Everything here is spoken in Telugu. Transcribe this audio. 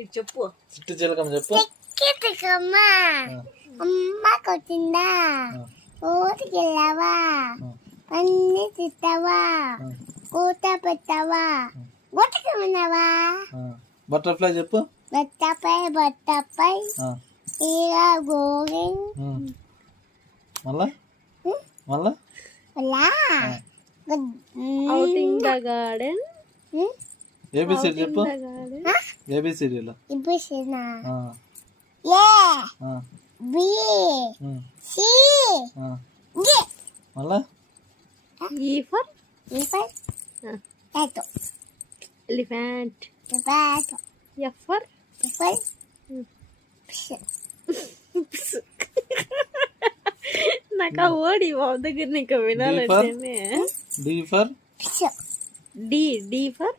ఇది చెప్పు. చిట్టు చిలకమ్మ చెప్పు. చిలకమ్మ అమ్మ కొట్టిందా, ఊరికి వెళ్ళావా, పన్ని తిట్టావా, కూత పెట్టావా, గుట్టకమన్నావా. బటర్ఫ్లై చెప్పు. బట్టపై ఇలా గోగి మళ్ళా మళ్ళా అవుటింగ్ ద గార్డెన్. ఏబిసిడి చెప్పు. ఏబిసిడిలో ఏ బి సి డి. మళ్ళా ఈ ఫర్ టాటో ఎలిఫెంట్. టాటో ఎఫ్ ఫర్ నాకు ఆ వర్డ్ ఈ బాబు దగ్గర నీకు వినాలంటేనే. D for D D for